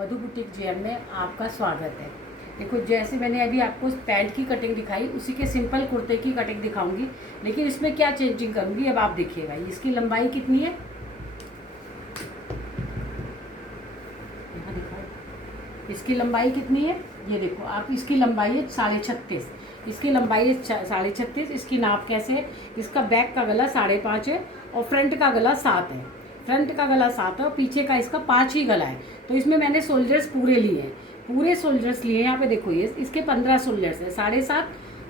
मधु boutique JM में आपका स्वागत है। देखो, जैसे मैंने अभी आपको पैंट की कटिंग दिखाई, उसी के सिंपल कुर्ते की कटिंग दिखाऊंगी, लेकिन इसमें क्या चेंजिंग करूंगी अब आप देखिएगा। इसकी लंबाई कितनी है, यहाँ दिखाओ, इसकी लंबाई कितनी है, ये देखो आप, इसकी लंबाई है 36.5, इसकी लंबाई है 36.5। इसकी नाप कैसे है, इसका बैक का गला 5.5 है और फ्रंट का गला 7 है। फ्रंट का गला 7 है और पीछे का इसका 5 ही गला है। तो इसमें मैंने शोल्डर्स पूरे लिए हैं, पूरे शोल्डर्स लिए हैं। यहाँ पे देखो, ये इसके 15 शोल्डर्स है, 7.5,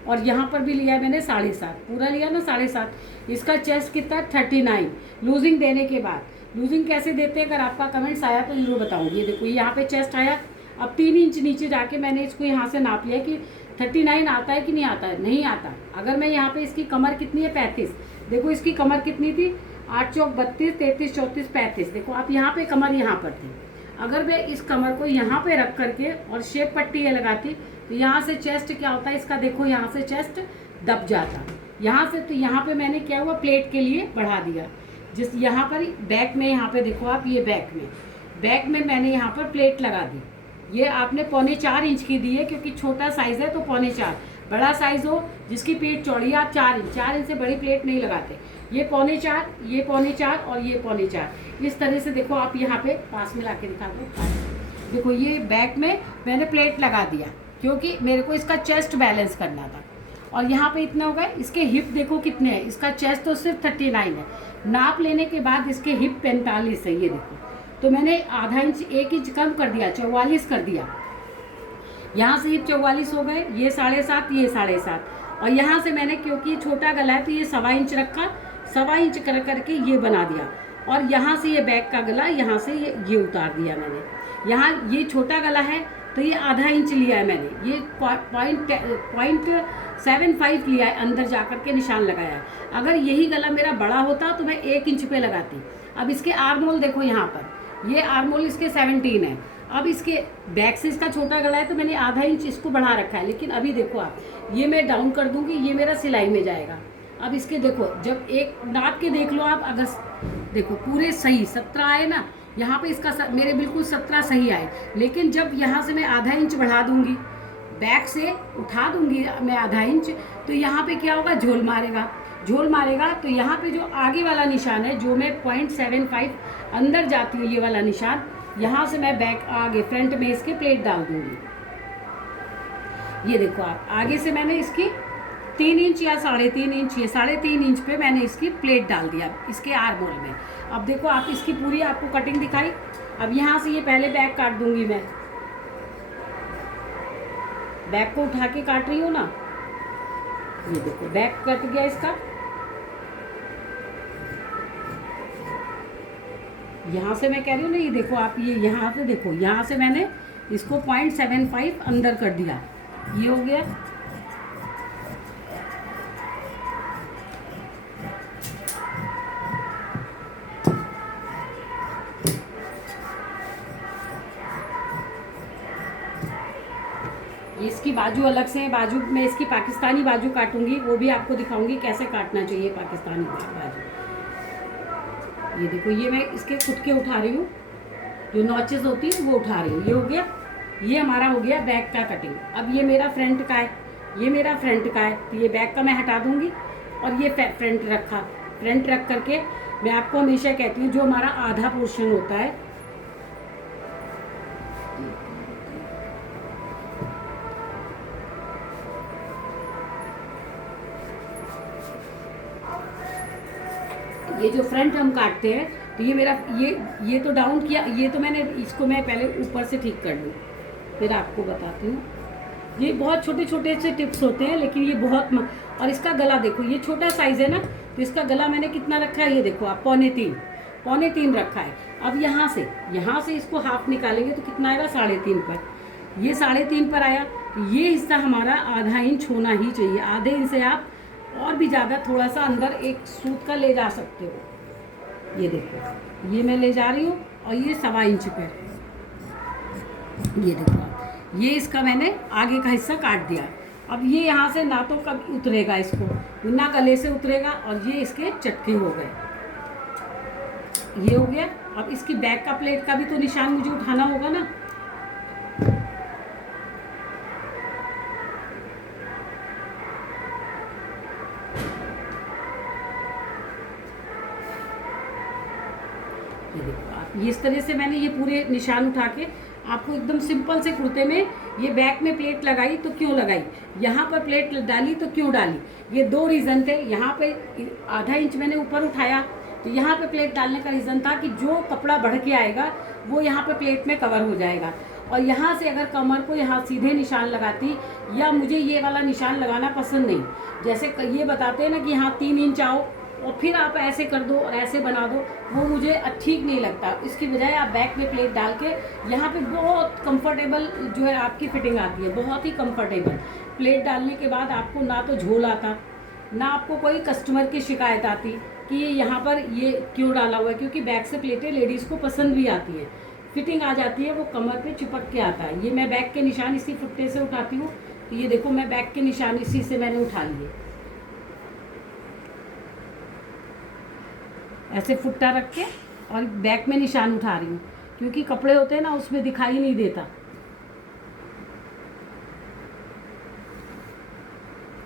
और यहाँ पर भी लिया है मैंने 7.5, पूरा लिया ना 7.5। इसका चेस्ट कितना, 39 लूजिंग देने के बाद। लूजिंग कैसे देते हैं, अगर आपका कमेंट्स आया तो जरूर बताऊँगी। देखो, यहाँ पे चेस्ट आया, अब 3 इंच नीचे जाके मैंने इसको यहाँ से नाप लिया कि 39 आता है कि नहीं आता है, नहीं आता। अगर मैं यहाँ पे इसकी कमर कितनी है, 35, देखो इसकी कमर कितनी थी, 8 चौक 32, 33 34 35। देखो आप, यहाँ पे कमर यहाँ पर थी। अगर मैं इस कमर को यहाँ पे रख करके और शेप पट्टी ये लगाती तो यहाँ से चेस्ट क्या होता है इसका, देखो यहाँ से चेस्ट दब जाता यहाँ से। तो यहाँ पे मैंने क्या हुआ, प्लेट के लिए बढ़ा दिया। जिस यहाँ पर बैक में, यहाँ पे देखो आप, ये बैक में मैंने यहाँ पर प्लेट लगा दी। ये आपने 4.25 इंच की दी है, क्योंकि छोटा साइज़ है तो 4.25। बड़ा साइज़ हो जिसकी पेट चौड़ी है, आप 4 इंच से बड़ी प्लेट नहीं लगाते। ये 4.25, ये 4.25 और ये 4.25। इस तरह से देखो आप, यहाँ पे पास में ला के दिखा दो। देखो, ये बैक में मैंने प्लेट लगा दिया, क्योंकि मेरे को इसका चेस्ट बैलेंस करना था। और यहाँ पे इतना हो गया। इसके हिप देखो कितने हैं, इसका चेस्ट तो सिर्फ 39 है, नाप लेने के बाद इसके हिप 45 है। ये देखो, तो मैंने आधा इंच, 1 इंच कम कर दिया, 44 कर दिया। यहाँ से हिप 44 हो गए, ये 7.5, ये 7.5। और यहाँ से मैंने, क्योंकि छोटा गला है तो ये 1.25 इंच रखा, 1.25 इंच कर करके ये बना दिया। और यहाँ से ये बैक का गला, यहाँ से ये उतार दिया मैंने। यहाँ ये छोटा गला है तो ये आधा इंच लिया है मैंने, ये 0.75 लिया है, अंदर जा कर के निशान लगाया है। अगर यही गला मेरा बड़ा होता तो मैं 1 इंच पे लगाती। अब इसके आर्म होल देखो, यहाँ पर ये आर्म होल इसके 17 है। अब इसके बैक से इसका छोटा गला है तो मैंने आधा इंच इसको बढ़ा रखा है। लेकिन अभी देखो आप, ये मैं डाउन कर दूंगी, ये मेरा सिलाई में जाएगा। अब इसके देखो, जब एक नाप के देख लो आप, अगर देखो पूरे सही 17 आए ना, यहाँ पे इसका मेरे बिल्कुल 17 सही आए। लेकिन जब यहाँ से मैं आधा इंच बढ़ा दूंगी, बैक से उठा दूंगी मैं आधा इंच, तो यहाँ पे क्या होगा, झोल मारेगा। तो यहाँ पे जो आगे वाला निशान है, जो मैं 0.75 अंदर जाती हूँ, ये वाला निशान, यहाँ से मैं बैक आगे फ्रंट में इसके प्लेट डाल दूंगी। ये देखो आप, आगे से मैंने इसकी 3 इंच या 3.5 इंच, ये 3.5 इंच पे मैंने इसकी प्लेट डाल दिया इसके आर्म होल में। अब देखो आप, इसकी पूरी आपको कटिंग दिखाई। अब यहाँ से ये पहले बैक काट दूंगी मैं, बैक को उठा के काट रही हूँ ना, ये देखो बैक कट गया इसका। यहाँ से मैं कह रही हूँ ना, ये देखो आप, ये यहाँ से देखो, यहाँ से मैंने इसको 0.75 अंदर कर दिया, ये हो गया। इसकी बाजू अलग से, बाजू में इसकी पाकिस्तानी बाजू काटूंगी, वो भी आपको दिखाऊंगी कैसे काटना चाहिए पाकिस्तानी बाजू। ये देखो, ये मैं इसके खुटके उठा रही हूँ, जो नॉचेस होती है वो उठा रही हूँ। ये हो गया, ये हमारा हो गया बैक का कटिंग। अब ये मेरा फ्रंट का है, ये मेरा फ्रंट का है, तो ये बैक का मैं हटा दूंगी और ये फ्रंट रख करके मैं आपको हमेशा कहती हूँ, जो हमारा आधा पोर्शन होता है, ये जो फ्रंट हम काटते हैं, तो ये मेरा, ये तो डाउन किया, ये तो मैंने इसको, मैं पहले ऊपर से ठीक कर लूँ, फिर आपको बताती हूँ। ये बहुत छोटे छोटे से टिप्स होते हैं, लेकिन ये बहुत और इसका गला देखो, ये छोटा साइज़ है ना, तो इसका गला मैंने कितना रखा है, ये देखो आप, 3.25 रखा है। अब यहाँ से इसको हाफ निकालेंगे तो कितना आएगा, 3.5 पर। ये 3.5 पर आया, ये हिस्सा हमारा आधा इंच होना ही चाहिए। आधे इंच से आप और भी ज़्यादा थोड़ा सा अंदर एक सूत का ले जा सकते हो। ये देखो, ये मैं ले जा रही हूँ, और ये 1.25 इंच पे, ये देखो आप, ये इसका मैंने आगे का हिस्सा काट दिया। अब ये यहाँ से ना तो कभी उतरेगा, इसको ना गले से उतरेगा, और ये इसके चटके हो गए, ये हो गया। अब इसकी बैक का प्लेट का भी तो निशान मुझे उठाना होगा ना, ये देखो आप, ये इस तरह से मैंने ये पूरे निशान उठा के आपको एकदम सिंपल से कुर्ते में ये बैक में प्लेट लगाई तो क्यों लगाई, यहाँ पर प्लेट डाली तो क्यों डाली, ये दो रीज़न थे। यहाँ पे आधा इंच मैंने ऊपर उठाया तो यहाँ पे प्लेट डालने का रीज़न था कि जो कपड़ा बढ़ के आएगा वो यहाँ पे प्लेट में कवर हो जाएगा। और यहाँ से अगर कमर को यहाँ सीधे निशान लगाती, या मुझे ये वाला निशान लगाना पसंद नहीं, जैसे ये बताते हैं ना कि यहाँ 3 इंच आओ और फिर आप ऐसे कर दो और ऐसे बना दो, वो मुझे ठीक नहीं लगता। इसकी बजाय आप बैक में प्लेट डाल के यहाँ पे बहुत कंफर्टेबल जो है आपकी फिटिंग आती है, बहुत ही कंफर्टेबल। प्लेट डालने के बाद आपको ना तो झोल आता, ना आपको कोई कस्टमर की शिकायत आती कि ये यहाँ पर ये क्यों डाला हुआ है, क्योंकि बैक से प्लेटें लेडीज़ को पसंद भी आती है, फिटिंग आ जाती है, वो कमर पे चिपक के आता है। ये मैं बैक के निशान इसी फुट्टे से उठाती हूँ, तो ये देखो मैं बैक के निशान इसी से मैंने उठा लिए। ऐसे फुट्टा रख के और बैक में निशान उठा रही हूँ, क्योंकि कपड़े होते हैं ना उसमें दिखाई नहीं देता।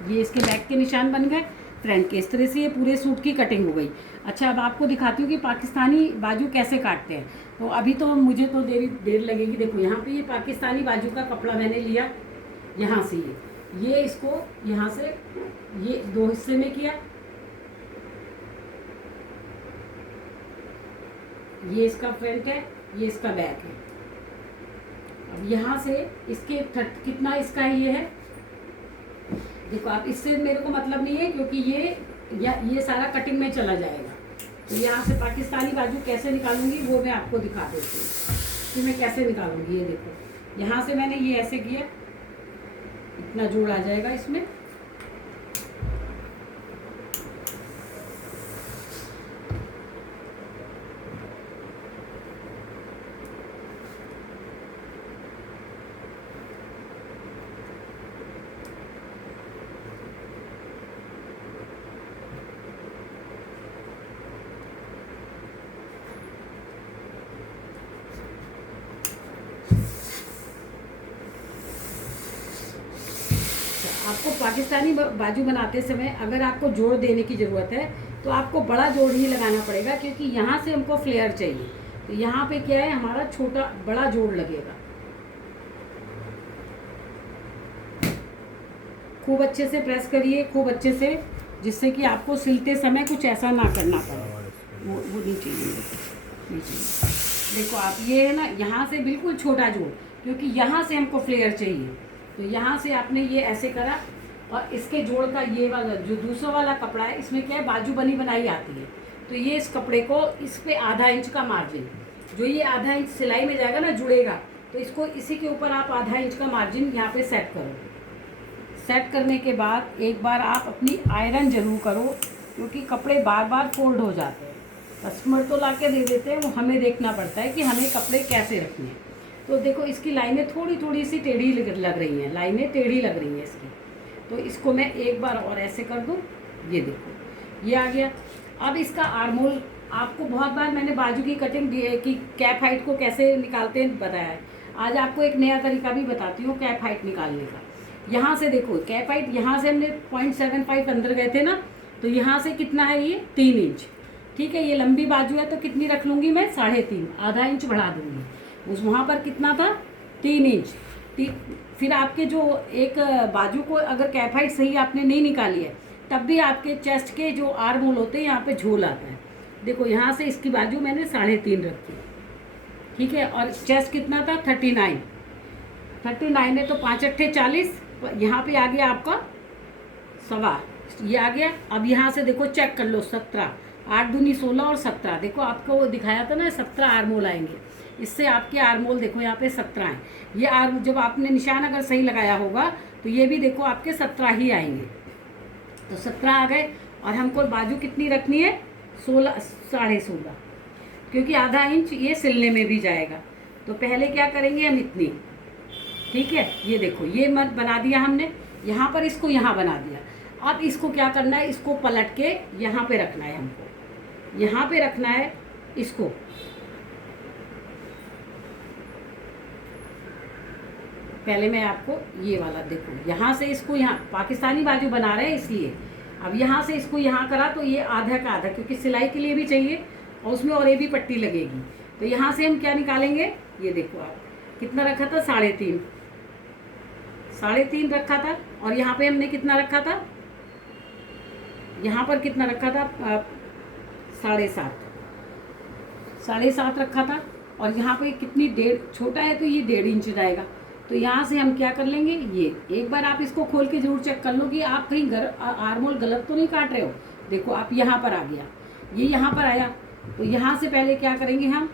ये इसके बैक के निशान बन गए, फ्रंट के। इस तरह से ये पूरे सूट की कटिंग हो गई। अच्छा, अब आपको दिखाती हूँ कि पाकिस्तानी बाजू कैसे काटते हैं। तो अभी तो मुझे तो देर लगेगी। देखो यहाँ पे ये पाकिस्तानी बाजू का कपड़ा मैंने लिया, यहाँ से ये इसको यहाँ से ये 2 हिस्से में किया। ये इसका फ्रंट है, ये इसका बैक है। अब यहाँ से इसके कितना इसका ये है, देखो आप, इससे मेरे को मतलब नहीं है क्योंकि ये सारा कटिंग में चला जाएगा। तो यहाँ से पाकिस्तानी बाजू कैसे निकालूंगी वो मैं आपको दिखा देती हूँ कि मैं कैसे निकालूंगी। ये देखो यहाँ से मैंने ये ऐसे किया, इतना जोड़ आ जाएगा इसमें। आपको पाकिस्तानी बाजू बनाते समय अगर आपको जोड़ देने की ज़रूरत है तो आपको बड़ा जोड़ ही लगाना पड़ेगा, क्योंकि यहाँ से हमको फ्लेयर चाहिए। तो यहाँ पे क्या है, हमारा छोटा बड़ा जोड़ लगेगा। खूब अच्छे से प्रेस करिए, खूब अच्छे से, जिससे कि आपको सिलते समय कुछ ऐसा ना करना पड़े। वो नहीं चाहिए, नहीं चाहिए। देखो आप, ये है ना, यहाँ से बिल्कुल छोटा जोड़, क्योंकि यहाँ से हमको फ्लेयर चाहिए। तो यहाँ से आपने ये ऐसे करा, और इसके जोड़ का ये वाला जो दूसरा वाला कपड़ा है, इसमें क्या है, बाजू बनी बनाई आती है। तो ये इस कपड़े को, इस पे आधा इंच का मार्जिन, जो ये आधा इंच सिलाई में जाएगा ना, जुड़ेगा, तो इसको इसी के ऊपर आप आधा इंच का मार्जिन यहाँ पे सेट करो। सेट करने के बाद एक बार आप अपनी आयरन ज़रूर करो, क्योंकि कपड़े बार बार फोल्ड हो जाते हैं। कस्टमर तो ला के दे देते हैं, वो हमें देखना पड़ता है कि हमें कपड़े कैसे रखने हैं। तो देखो इसकी लाइनें थोड़ी सी टेढ़ी लग रही हैं, लाइनें टेढ़ी लग रही हैं इसकी। तो इसको मैं एक बार और ऐसे कर दूँ, ये देखो ये आ गया। अब इसका आर्मोल, आपको बहुत बार मैंने बाजू की कटिंग की कैप हाइट को कैसे निकालते हैं बताया है। आज आपको एक नया तरीका भी बताती हूँ कैप हाइट निकालने का। यहाँ से देखो कैप हाइट, यहाँ से हमने 0.75 अंदर गए थे ना, तो यहाँ से कितना है, ये 3 इंच। ठीक है, ये लंबी बाजू है तो कितनी रख लूँगी मैं, 3.5, आधा इंच बढ़ा दूँगी। उस वहाँ पर कितना था, 3 इंच। फिर आपके जो एक बाजू को अगर कैप हाइट सही आपने नहीं निकाली है, तब भी आपके चेस्ट के जो आर्म होल होते हैं, यहाँ पे झोल आता है। देखो यहाँ से इसकी बाजू मैंने 3.5 रखी, ठीक है। और चेस्ट कितना था, 39 है, तो 5 अट्ठे 40, यहाँ पे आ गया आपका 1.25, ये आ गया। अब यहाँ से देखो चेक कर लो, 17, 8 दूनी 16 और 17। देखो आपको वो दिखाया था ना, 17 आर्मोल आएंगे। इससे आपके आर्मोल देखो यहाँ पे 17 हैं। ये आर्म जब आपने निशान अगर सही लगाया होगा तो ये भी देखो आपके 17 ही आएंगे। तो 17 आ गए। और हमको बाजू कितनी रखनी है, 16, 16.5, क्योंकि आधा इंच ये सिलने में भी जाएगा। तो पहले क्या करेंगे हम, इतनी, ठीक है। ये देखो ये मत बना दिया हमने, यहाँ पर इसको यहाँ बना दिया। अब इसको क्या करना है, इसको पलट के यहाँ पे रखना है, हमको यहाँ पे रखना है इसको। पहले मैं आपको ये वाला देखो, यहाँ से इसको यहाँ पाकिस्तानी बाजू बना रहे हैं इसलिए अब यहाँ से इसको यहाँ करा तो ये आधा का आधा, क्योंकि सिलाई के लिए भी चाहिए और उसमें और ये भी पट्टी लगेगी। तो यहाँ से हम क्या निकालेंगे, ये देखो आप कितना रखा था, 3.5, 3.5 रखा था। और यहाँ पे हमने कितना रखा था, यहाँ पर कितना रखा था, 7.5, 7.5 रखा था। और यहाँ पे कितनी 1.5 छोटा है तो ये 1.5 इंच जाएगा। तो यहाँ से हम क्या कर लेंगे, ये एक बार आप इसको खोल के जरूर चेक कर लो कि आप कहीं आर्मोल गलत तो नहीं काट रहे हो। देखो आप यहाँ पर आ गया, ये यहाँ पर आया, तो यहाँ से पहले क्या करेंगे, हम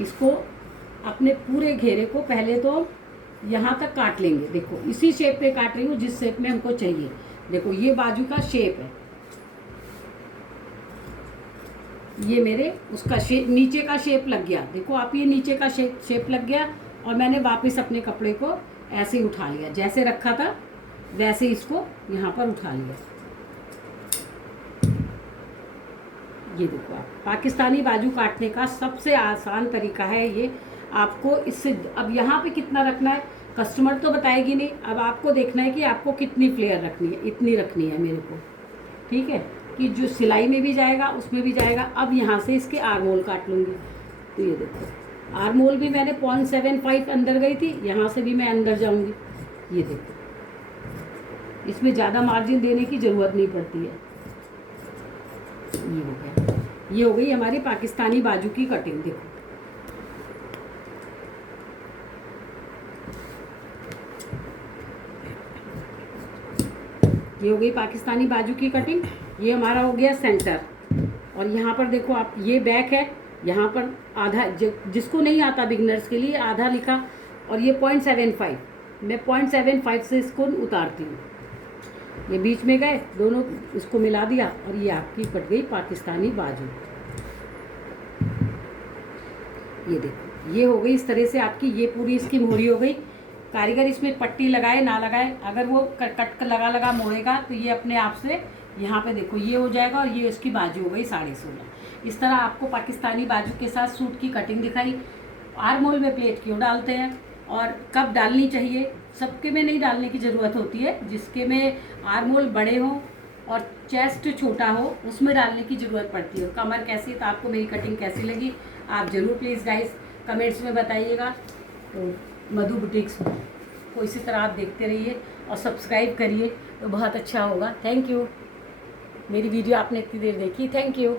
इसको अपने पूरे घेरे को पहले तो यहाँ तक काट लेंगे। देखो इसी शेप पे काट रही हूँ जिस शेप में हमको चाहिए। देखो ये बाजू का शेप है, ये मेरे उसका शेप, नीचे का शेप लग गया। देखो आप ये नीचे का शेप लग गया और मैंने वापस अपने कपड़े को ऐसे ही उठा लिया, जैसे रखा था वैसे इसको यहाँ पर उठा लिया। ये देखो आप, पाकिस्तानी बाजू काटने का सबसे आसान तरीका है ये। आपको इससे अब यहाँ पे कितना रखना है कस्टमर तो बताएगी नहीं, अब आपको देखना है कि आपको कितनी फ्लेयर रखनी है, इतनी रखनी है मेरे को, ठीक है, कि जो सिलाई में भी जाएगा उसमें भी जाएगा। अब यहाँ से इसके आर्मोल काट लूँगी। तो ये देखो आर्मोल भी मैंने 0.75 अंदर गई थी, यहाँ से भी मैं अंदर जाऊँगी। ये देखो इसमें ज़्यादा मार्जिन देने की ज़रूरत नहीं पड़ती है। ये हो गया, ये हो गई हमारी पाकिस्तानी बाजू की कटिंग। देखो ये हो गई पाकिस्तानी बाजू की कटिंग। ये हमारा हो गया सेंटर। और यहाँ पर देखो आप, ये बैक है, यहाँ पर आधा, जिसको नहीं आता बिगनर्स के लिए आधा लिखा, और ये 0.75, मैं 0.75 से इसको उतारती हूँ। ये बीच में गए दोनों, इसको मिला दिया और ये आपकी कट गई पाकिस्तानी बाजू। ये देखो ये हो गई इस तरह से आपकी, ये पूरी इसकी मोहरी हो गई। कारीगर इसमें पट्टी लगाए ना लगाए, अगर वो कट लगा मोड़ेगा तो ये अपने आप से यहाँ पे देखो ये हो जाएगा। और ये उसकी बाजू हो गई 16.5। इस तरह आपको पाकिस्तानी बाजू के साथ सूट की कटिंग दिखाई। आर्मोल में प्लेट क्यों डालते हैं और कब डालनी चाहिए, सबके में नहीं डालने की ज़रूरत होती है। जिसके में आर्मोल बड़े हों और चेस्ट छोटा हो उसमें डालने की ज़रूरत पड़ती है। कमर कैसी, तो आपको मेरी कटिंग कैसी लगी आप ज़रूर प्लीज़ गाइस कमेंट्स में बताइएगा। तो मधु बुटीक्स को इसी तरह आप देखते रहिए और सब्सक्राइब करिए तो बहुत अच्छा होगा। थैंक यू, मेरी वीडियो आपने इतनी देर देखी, थैंक यू।